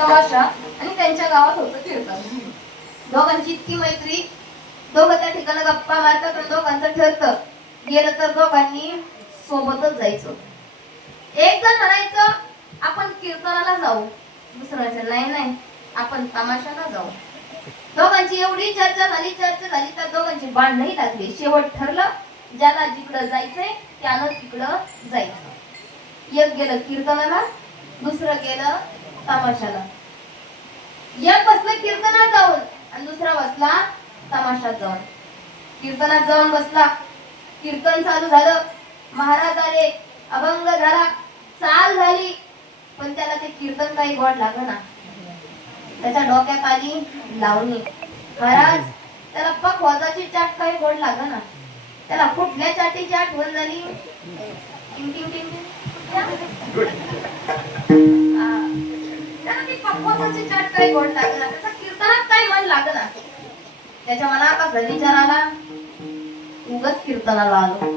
तमाशा आणि त्यांच्या गावात होतं कीर्तन. दोघांची इतकी मैत्री, दोघं त्या ठिकाणी गप्पा मारतात आणि दोघांचं ठरतं गेलं तर दोघांनी सोबतच जायचं. एक जण म्हणायचं आपण कीर्तनाला जाऊ, दुसरं म्हणायचं नाही नाही आपण तमाशाला जाऊ. दोघांची एवढी चर्चा झाली तर दोघांची भांडणही लागली. शेवट ठरलं ज्याला जिकडं जायचंय त्यानं तिकडं जायचं. एक गेलं कीर्तनाला, दुसरं गेलं तमाशाला. एक बसलं कीर्तनात जाऊन आणि दुसरा बसला तमाशात जाऊन. कीर्तनात जाऊन बसला, कीर्तन चालू झालं, महाराज आले, अभंग झाला, चाल झाली, पण त्याला ते कीर्तन काही गोड लागना. त्याच्या डोक्यात आली लावणी. महाराज त्याला पकवाजाची चाट काही गोड लागना. त्याला कुठल्या चाटीची आठवण झाली? टिंग टिंग टिंग त्याला ती पकवाजाची चाट काही गोड लागना. त्याचा कीर्तनात काही मन लागना. त्याच्या मनात असा विचार आला, उगाच कीर्तनाला आलो,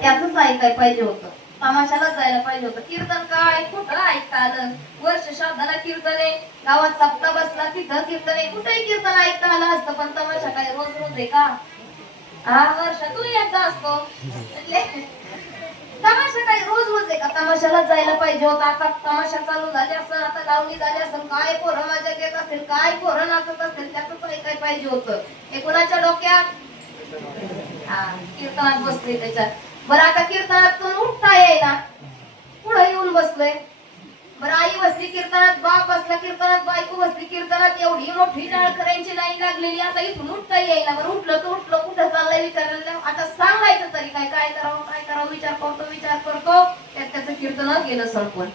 त्याच ऐकाय पाहिजे होतं, तमाशाला जायला पाहिजे होतं. कीर्तन काय कुठं ऐकता आलं? वर्ष श्राद्धाला कीर्तन आहे, गावात सप्ताह बसला तिथं कीर्तन आहे, कुठेही कीर्तन ऐकता आलं असतं. पण तमाशा काय रोज रोज आहे का? हा वर्षातून एकदा असतो. तमाशा काय रोज रोज आहे का? तमाशाला जायला पाहिजे होतं. आता तमाशा चालू झाले असं, आता लावणी झाली असं, काय पोरं मजा घेत असेल, काय पोरं नाचत असेल, त्याच ऐकाय पाहिजे होतं. हे कोणाच्या डोक्यात? कीर्तनात बसले त्याच्यात. बरं आता कीर्तनातून उठता येईना, पुढे येऊन बसलोय. बरं आई बसली कीर्तनात, बाप बसला कीर्तनात, बायको बसली कीर्तनात, एवढी मोठी टाळकऱ्यांची लाईन लागलेली. आता इथून उठता येईना. बरं उठलं तर उठलं, कुठं चाललंय विचारायला आता सांगायचं तरी काय करावं विचार करतो त्याचं कीर्तन गेलं संपून.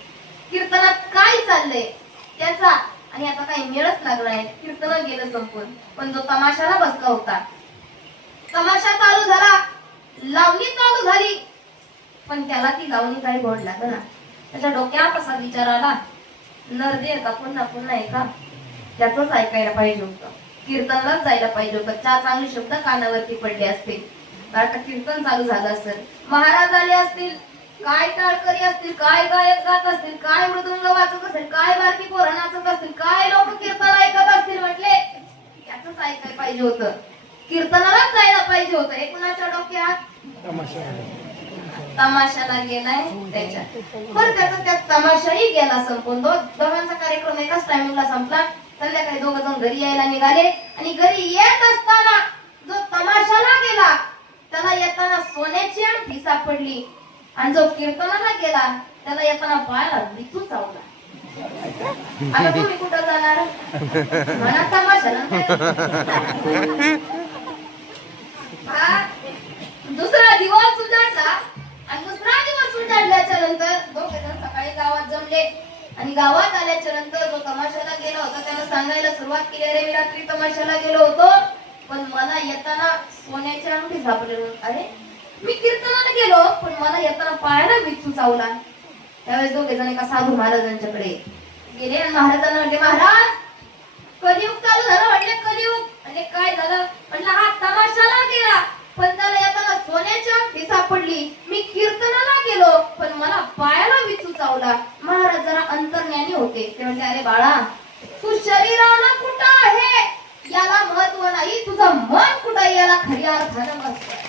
कीर्तनात काय चाललंय त्याचा आणि आता काही मेळच लागला नाही, कीर्तन गेलं संपून. पण जो तमाशाला बसला होता, तमाशा चालू झाला, लावणी चालू झाली, पण त्याला ती लावणी काही गोड लागना. त्याच्या डोक्यात असा विचार आला, नरदे का पुन्हा पुन्हा आहे का? त्याच ऐकायला पाहिजे होतं, कीर्तनालाच जायला पाहिजे होतं. चार चांगले शब्द कानावरती पडले असतील, आता कीर्तन चालू झालं असेल, महाराज आले असतील, काय टाळकरी असतील, काय गायक गात असतील, काय मृदुंग वाजत असेल, काय बारकी पोरं नाचत असतील, काय लोक कीर्तन ऐकत असतील. म्हटले त्याच ऐकायला पाहिजे होतं, कीर्तनालाच जायला पाहिजे होतं. हे कुणाच्या डोक्यात? तमाशाला गेलाय त्याच्यात. पण त्याचा त्यात तमाशाही गेला संपून. दोघांचा कार्यक्रम एकाच टायमिंगला संपला. संध्याकाळी दोघ जण घरी यायला निघाले आणि घरी येत असताना जो तमाशाला गेला त्याला येताना सोन्याची अंगठी सापडली आणि जो कीर्तनाला गेला त्याला येताना पायाला विचू चावला. आता तुम्ही कुठं जाणार? म्हणा तमाशाला. दुसरा दिवस उजाडला आणि दुसरा दिवस उजाडल्याच्या नंतर दोघे जण सकाळी गावात जमले आणि गावात आल्याच्या नंतर जो तमाशाला गेला होता त्यानं सांगायला सुरुवात केली, अरे मी रात्री तमाशाला गेलो होतो पण मला येताना सोन्याची अंगठी सापडली. अरे मी कीर्तनाला गेलो पण मला येताना पायाला विचू चावला. त्यावेळेस दोघे जण एका साधू महाराजांच्याकडे गेले आणि महाराजांना म्हटले, महाराज कलियुग चालू झालं. म्हटले कलियुग? म्हणजे काय झालं? म्हटलं हा तमाशाला गेला पण त्याला येताना सोन्याची अंगठी सापडली. मी कीर्तनाला गेलो पण मला पायाला विचू चावला. महाराज जरा अंतर्ज्ञानी होते. ते म्हणजे अरे बाळा तू शरीराला कुठं आहे याला महत्व नाही, तुझं मन कुठं आहे याला खऱ्या अर्थानं महत्व आहे.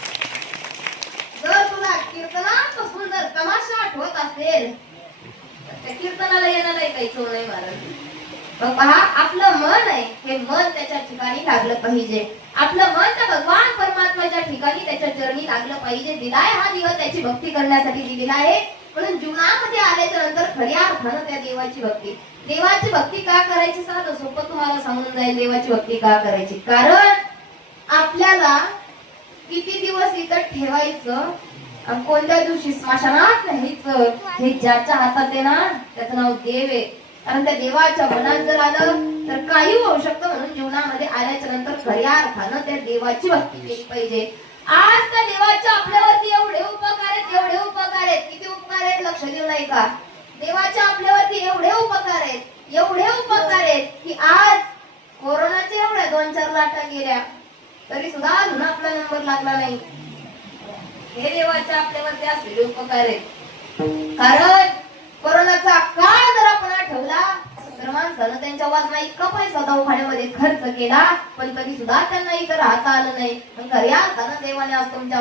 जर तुला कीर्तनापासून जर तमाशा आठवत असेल तर त्या कीर्तनाला येणारा काही चोर नाही महाराज. मग पहा आपलं मन आहे हे मन त्याच्या ठिकाणी लागलं पाहिजे. आपलं मन त्या भगवान परमात्म्याच्या ठिकाणी त्याच्या चरणी लागलं पाहिजे. दिलाय हा दिवस त्याची भक्ती करण्यासाठी दिलेला आहे. म्हणून जीवनामध्ये आल्याच्या नंतर खऱ्या अर्थानं त्या देवाची भक्ती का करायची? साधं सोपं तुम्हाला सांगून जाईल देवाची भक्ती का करायची. कारण आपल्याला किती दिवस इथं ठेवायचं आणि कोणत्या दिवशी स्मशानात न्यायचं हे ज्याच्या हातात आहे ना त्याचं नाव देव आहे. कारण त्या देवाच्या मनात जर आलं तर काही होऊ शकतं. म्हणून जीवनामध्ये आल्याच्या नंतर खऱ्या अर्थानं त्या देवाची भक्ती केली पाहिजे. आज त्या देवाच्या आपल्यावरती एवढे उपकार आहेत, किती उपकार आहेत लक्ष देऊ नाही का? देवाच्या आपल्यावरती एवढे उपकार आहेत की आज कोरोनाच्या एवढ्या 2-4 लाटा गेल्या तरी सुद्धा अजून आपला नंबर लागला नाही. हे देवाच्या आपल्यावरती असलेले उपकार आहेत. कारण कोरोनाचा काळ जर आपण आठवला तर तर माणसानं त्यांच्या वाजना इतका पैसा दवाखान्यामध्ये खर्च केला पण तरी सुद्धा त्यांना इथं राहता आलं नाही. पण खऱ्या अर्थानं देवाने आज तुमच्या